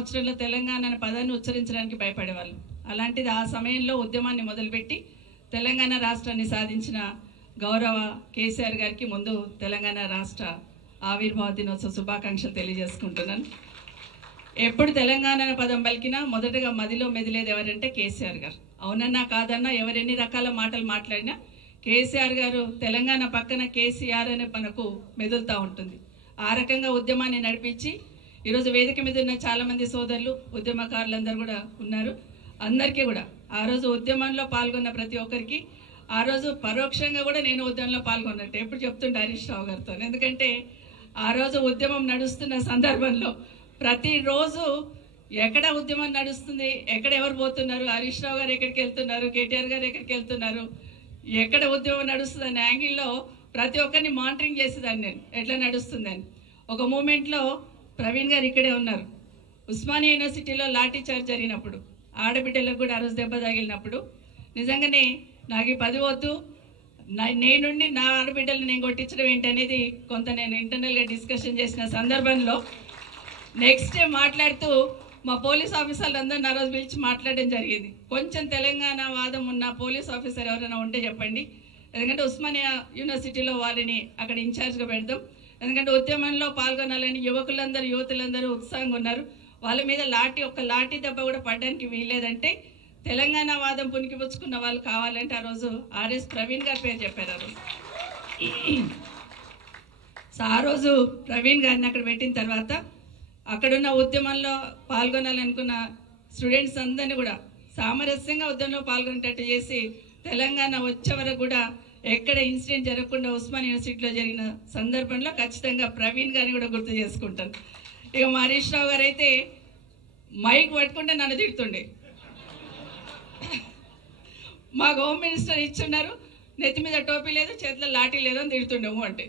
సంవత్సరంలో తెలంగాణ అనే పదాన్ని ఉచ్చరించడానికి భయపడేవాళ్ళు. అలాంటిది ఆ సమయంలో ఉద్యమాన్ని మొదలుపెట్టి తెలంగాణ రాష్ట్రాన్ని సాధించిన గౌరవ కేసీఆర్ గారికి ముందు తెలంగాణ రాష్ట్ర ఆవిర్భావ దినోత్సవ శుభాకాంక్షలు తెలియజేసుకుంటున్నాను. ఎప్పుడు తెలంగాణ అనే పదం పలికినా మొదటగా మదిలో మెదిలేది ఎవరంటే కేసీఆర్ గారు. అవునన్నా కాదన్నా ఎవరెన్ని రకాల మాటలు మాట్లాడినా కేసీఆర్ గారు తెలంగాణ పక్కన కేసీఆర్ అనే మనకు మెదులుతూ ఉంటుంది. ఆ రకంగా ఉద్యమాన్ని నడిపించి ఈరోజు వేదిక మీద ఉన్న చాలామంది సోదరులు ఉద్యమకారులందరూ కూడా ఉన్నారు. అందరికీ కూడా ఆ రోజు ఉద్యమంలో పాల్గొన్న ప్రతి ఒక్కరికి ఆ రోజు పరోక్షంగా కూడా నేను ఉద్యమంలో పాల్గొన్నట్టు ఎప్పుడు చెప్తుంటే హరీష్ రావు గారితో. ఎందుకంటే ఆ రోజు ఉద్యమం నడుస్తున్న సందర్భంలో ప్రతిరోజు ఎక్కడ ఉద్యమం నడుస్తుంది, ఎక్కడ ఎవరు పోతున్నారు, హరీష్ రావు గారు ఎక్కడికి వెళ్తున్నారు, కేటీఆర్ గారు ఎక్కడికి వెళ్తున్నారు, ఎక్కడ ఉద్యమం నడుస్తుంది అనే యాంగిల్లో ప్రతి ఒక్కరిని మానిటరింగ్ చేసేదాన్ని నేను, ఎట్లా నడుస్తుందని. ఒక మూమెంట్లో ప్రవీణ్ గారు ఇక్కడే ఉన్నారు. ఉస్మానియా యూనివర్సిటీలో లాఠీ చార్జ్ జరిగినప్పుడు ఆడబిడ్డలకు కూడా ఆ రోజు దెబ్బ తగిలినప్పుడు నిజంగానే నాకు ఈ 10 వద్దు, నేనుండి నా ఆడబిడ్డలు నేను కొట్టించడం ఏంటనేది కొంత నేను ఇంటర్నల్గా డిస్కషన్ చేసిన సందర్భంలో నెక్స్ట్ డే మాట్లాడుతూ మా పోలీస్ ఆఫీసర్లు అందరిని ఆ రోజు పిలిచి మాట్లాడడం జరిగింది. కొంచెం తెలంగాణ వాదం ఉన్న పోలీస్ ఆఫీసర్ ఎవరైనా ఉంటే చెప్పండి, ఎందుకంటే ఉస్మానియా యూనివర్సిటీలో వారిని అక్కడ ఇన్ఛార్జ్గా పెడదాం. ఎందుకంటే ఉద్యమంలో పాల్గొనాలని యువతులందరూ ఉత్సాహంగా ఉన్నారు. వాళ్ళ మీద ఒక లాఠీ దెబ్బ కూడా పడడానికి వీల్లేదంటే తెలంగాణ వాదం పునికిపుచ్చుకున్న వాళ్ళు కావాలంటే ఆ రోజు ఆర్ఎస్ ప్రవీణ్ గారి పేరు చెప్పారు. ఆ రోజు సో ఆ రోజు ప్రవీణ్ గారిని అక్కడ పెట్టిన తర్వాత అక్కడున్న ఉద్యమంలో పాల్గొనాలనుకున్న స్టూడెంట్స్ అందరినీ కూడా సామరస్యంగా ఉద్యమంలో పాల్గొనేటట్టు చేసి తెలంగాణ వచ్చే వరకు కూడా ఎక్కడ ఇన్సిడెంట్ జరగకుండా ఉస్మానియా యూనివర్సిటీలో జరిగిన సందర్భంలో ఖచ్చితంగా ప్రవీణ్ గారిని కూడా గుర్తు చేసుకుంటాను. ఇక మా హరీష్ రావు గారు అయితే మైక్ పట్టుకుంటే నన్ను తిడుతుండే. మాకు హోమ్ మినిస్టర్ ఇచ్చున్నారు, నెత్తి మీద టోపీ లేదు, చేతిలో లాఠీ లేదు అని తిడుతుండేమో అంటే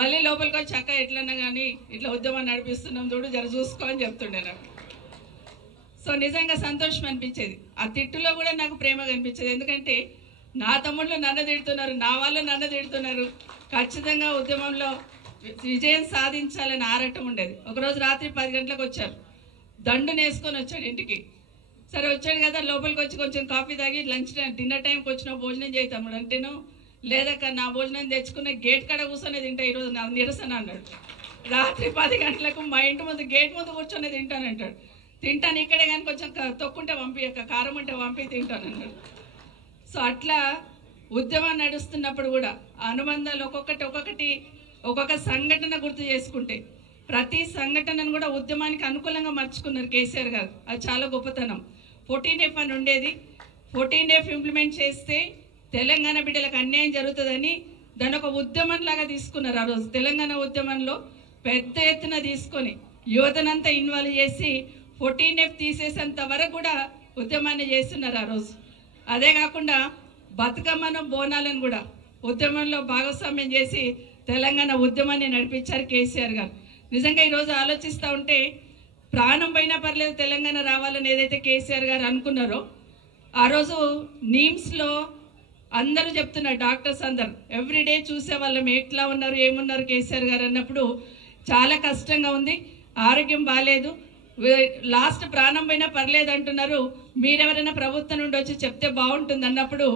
మళ్ళీ లోపలికి వచ్చి అక్క ఎట్లన్నా కానీ ఇట్లా ఉద్యమం నడిపిస్తున్నాం చూడు, జర చూసుకో అని చెప్తుండే నాకు. సో నిజంగా సంతోషం అనిపించేది. ఆ తిట్టులో కూడా నాకు ప్రేమ కనిపించేది. ఎందుకంటే నా తమ్ముళ్ళు నన్ను తిడుతున్నారు, నా వాళ్ళు నన్ను తిడుతున్నారు. ఖచ్చితంగా ఉద్యమంలో విజయం సాధించాలని ఆరాటం ఉండేది. ఒకరోజు రాత్రి 10 గంటలకు వచ్చారు, దండు నేసుకొని వచ్చాడు ఇంటికి. సరే వచ్చాడు కదా, లోపలికి వచ్చి కొంచెం కాఫీ తాగి డిన్నర్ టైంకి వచ్చిన భోజనం చేయి తమ్ముడు అంటేను, లేదక్క నా భోజనం తెచ్చుకున్న గేట్ కాడ కూర్చొని తింటా ఈరోజు నా నిరసన అన్నాడు. రాత్రి 10 గంటలకు మా ఇంటి ముందు గేట్ ముందు కూర్చొని తింటానంటాడు. తింటాను ఇక్కడే కానీ కొంచెం తొక్కుంటే పంపి, కారం ఉంటే పంపి తింటానన్నాడు. సో అట్లా ఉద్యమం నడుస్తున్నప్పుడు కూడా అనుబంధాలు ఒక్కొక్క సంఘటన గుర్తు చేసుకుంటే ప్రతి సంఘటనను కూడా ఉద్యమానికి అనుకూలంగా మర్చుకున్నారు కేసీఆర్ గారు. అది చాలా గొప్పతనం. 14F అని ఉండేది. 14F ఇంప్లిమెంట్ చేస్తే తెలంగాణ బిడ్డలకు అన్యాయం జరుగుతుందని దాని ఒక ఉద్యమం లాగా తీసుకున్నారు. ఆ రోజు తెలంగాణ ఉద్యమంలో పెద్ద ఎత్తున తీసుకొని యువతనంతా ఇన్వాల్వ్ చేసి 14F తీసేసేంత వరకు కూడా ఉద్యమాన్ని చేస్తున్నారు ఆ రోజు. అదే కాకుండా బతుకమ్మను బోనాలను కూడా ఉద్యమంలో భాగస్వామ్యం చేసి తెలంగాణ ఉద్యమాన్ని నడిపించారు కేసీఆర్ గారు. నిజంగా ఈరోజు ఆలోచిస్తూ ఉంటే ప్రాణం పోయినా పర్లేదు తెలంగాణ రావాలని ఏదైతే కేసీఆర్ గారు అనుకున్నారో ఆ రోజు నీమ్స్లో అందరూ చెప్తున్నారు, డాక్టర్స్ అందరు ఎవ్రీడే చూసే వాళ్ళం ఎట్లా ఉన్నారు ఏమున్నారు కేసీఆర్ గారు అన్నప్పుడు చాలా కష్టంగా ఉంది, ఆరోగ్యం బాగాలేదు, లాస్ట్ ప్రాణం పోయినా పర్లేదు అంటున్నారు, మీరెవరైనా ప్రభుత్వం నుండి వచ్చి చెప్తే బాగుంటుంది అన్నప్పుడు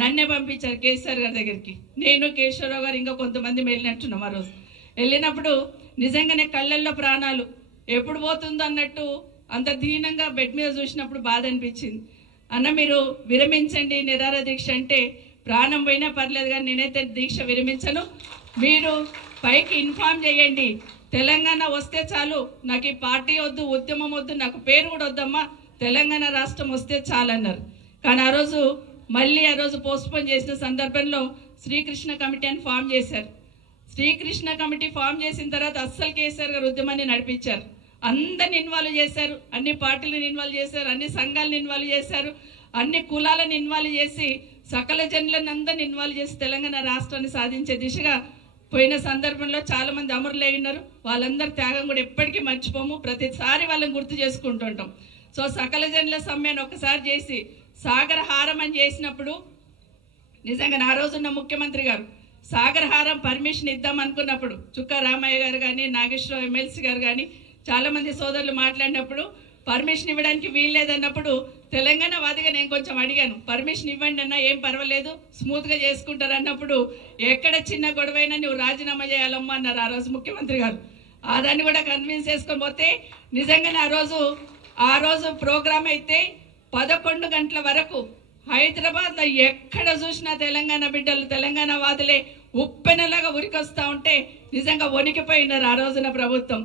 నన్నే పంపించారు కేసీఆర్ గారి దగ్గరికి. నేను కేశవరావు గారు ఇంకా కొంతమంది వెళ్ళినట్టున్నాం. ఆ రోజు వెళ్ళినప్పుడు నిజంగానే కళ్ళల్లో ప్రాణాలు ఎప్పుడు పోతుందో అన్నట్టు అంత దీనంగా బెడ్ మీద చూసినప్పుడు బాధ అనిపించింది. అన్న మీరు విరమించండి నిరాహార దీక్ష అంటే, ప్రాణం పోయినా పర్లేదు కానీ నేనైతే దీక్ష విరమించను, మీరు పైకి ఇన్ఫార్మ్ చేయండి, తెలంగాణ వస్తే చాలు, నాకు ఈ పార్టీ వద్దు, ఉద్యమం వద్దు, నాకు పేరు కూడా వద్దమ్మా, తెలంగాణ రాష్ట్రం వస్తే చాలన్నారు. కానీ ఆ రోజు పోస్ట్పోన్ చేసిన సందర్భంలో శ్రీకృష్ణ కమిటీ అని ఫామ్ చేశారు. శ్రీకృష్ణ కమిటీ ఫామ్ చేసిన తర్వాత అస్సలు కేసీఆర్ గారు ఉద్యమాన్ని నడిపించారు. అందరిని ఇన్వాల్వ్ చేశారు, అన్ని పార్టీలను ఇన్వాల్వ్ చేశారు, అన్ని సంఘాలను ఇన్వాల్వ్ చేశారు, అన్ని కులాలను ఇన్వాల్వ్ చేసి సకల జనులను అందరిని ఇన్వాల్వ్ చేసి తెలంగాణ రాష్ట్రాన్ని సాధించే దిశగా పోయిన సందర్భంలో చాలా మంది అమరులై ఉన్నారు. వాళ్ళందరి త్యాగం కూడా ఎప్పటికీ మర్చిపోము, ప్రతిసారి వాళ్ళని గుర్తు చేసుకుంటుంటాం. సో సకల జనుల సమ్మెను ఒకసారి చేసి సాగర హారం అని చేసినప్పుడు నిజంగా ఆ రోజున్న ముఖ్యమంత్రి గారు సాగర హారం పర్మిషన్ ఇద్దాం అనుకున్నప్పుడు చుక్క రామయ్య గారు కానీ, నాగేశ్వరరావు ఎమ్మెల్సీ గారు కానీ చాలా మంది సోదరులు మాట్లాడినప్పుడు పర్మిషన్ ఇవ్వడానికి వీల్లేదన్నప్పుడు తెలంగాణ వాదిగా నేను కొంచెం అడిగాను, పర్మిషన్ ఇవ్వండి అన్నా ఏం పర్వాలేదు స్మూత్గా చేసుకుంటారు అన్నప్పుడు ఎక్కడ చిన్న గొడవైనా నువ్వు రాజీనామా చేయాలమ్మా అన్నారు ఆ రోజు ముఖ్యమంత్రి గారు. ఆ దాన్ని కూడా కన్విన్స్ చేసుకొని పోతే నిజంగానే ఆ రోజు ప్రోగ్రామ్ అయితే 11 గంటల వరకు హైదరాబాద్లో ఎక్కడ చూసినా తెలంగాణ బిడ్డలు తెలంగాణ వాదులే ఉప్పెనలాగా ఉరికొస్తా ఉంటే నిజంగా వణికిపోయినారు ఆ రోజున ప్రభుత్వం.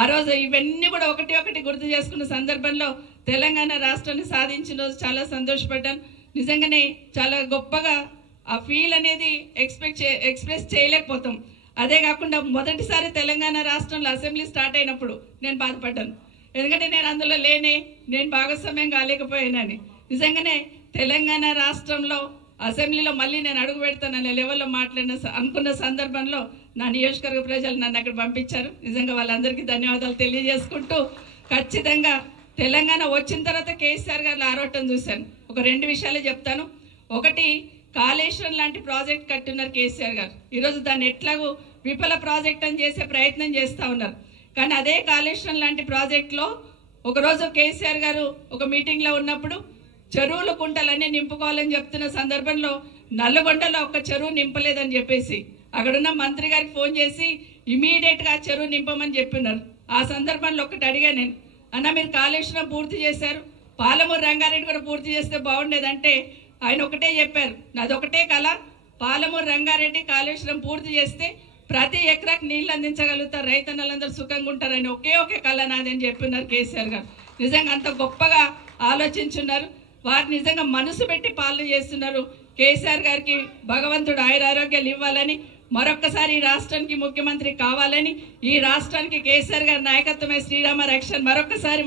ఆ రోజు ఇవన్నీ కూడా ఒకటి ఒకటి గుర్తు చేసుకున్న సందర్భంలో తెలంగాణ రాష్ట్రాన్ని సాధించిన రోజు చాలా సంతోషపడ్డాను. నిజంగానే చాలా గొప్పగా ఆ ఫీల్ అనేది ఎక్స్ప్రెస్ చేయలేకపోతాం. అదే కాకుండా మొదటిసారి తెలంగాణ రాష్ట్రంలో అసెంబ్లీ స్టార్ట్ అయినప్పుడు నేను బాధపడ్డాను, ఎందుకంటే నేను అందులో నేను భాగస్వామ్యం కాలేకపోయానని. నిజంగానే తెలంగాణ రాష్ట్రంలో అసెంబ్లీలో మళ్ళీ నేను అడుగు పెడతాననే లెవెల్లో అనుకున్న సందర్భంలో నా నియోజకవర్గ ప్రజలు నన్ను అక్కడ పంపించారు. నిజంగా వాళ్ళందరికీ ధన్యవాదాలు తెలియజేసుకుంటూ ఖచ్చితంగా తెలంగాణ వచ్చిన తర్వాత కేసీఆర్ గారు ఆరోటం చూశాను. ఒక 2 విషయాలే చెప్తాను. ఒకటి, కాళేశ్వరం లాంటి ప్రాజెక్ట్ కట్టున్నారు కేసీఆర్ గారు. ఈరోజు దాన్ని ఎట్లాగూ విఫల ప్రాజెక్ట్ అని చేసే ప్రయత్నం చేస్తూ ఉన్నారు. కానీ అదే కాళేశ్వరం లాంటి ప్రాజెక్టులో ఒకరోజు కేసీఆర్ గారు ఒక మీటింగ్లో ఉన్నప్పుడు చెరువులు కుంటలన్నీ నింపుకోవాలని చెప్తున్న సందర్భంలో నల్లగొండలో ఒక చెరువు నింపలేదని చెప్పేసి అక్కడున్న మంత్రి గారికి ఫోన్ చేసి ఇమీడియట్గా చెరువు నింపమని చెప్పినారు. ఆ సందర్భంలో ఒకటి అడిగా నేను, అన్న మీరు కాళేశ్వరం పూర్తి చేశారు, పాలమూరు రంగారెడ్డి కూడా పూర్తి చేస్తే బాగుండేదంటే ఆయన ఒకటే చెప్పారు, నాది ఒకటే కళ, పాలమూరు రంగారెడ్డి కాళేశ్వరం పూర్తి చేస్తే ప్రతి ఎకరాకి నీళ్లు అందించగలుగుతారు, రైతన్నలందరూ సుఖంగా ఉంటారని ఒకే కళ నాదని చెప్పినారు కేసీఆర్ గారు. నిజంగా అంత గొప్పగా ఆలోచించున్నారు. వారు నిజంగా మనసు పెట్టి పాలన చేస్తున్నారు. కేసీఆర్ గారికి భగవంతుడు ఆయురారోగ్యాలు ఇవ్వాలని, మరొక్కసారి ఈ రాష్ట్రానికి ముఖ్యమంత్రి కావాలని, ఈ రాష్ట్రానికి కేసీఆర్ గారి నాయకత్వమే శ్రీరామ రక్షణ మరొకసారి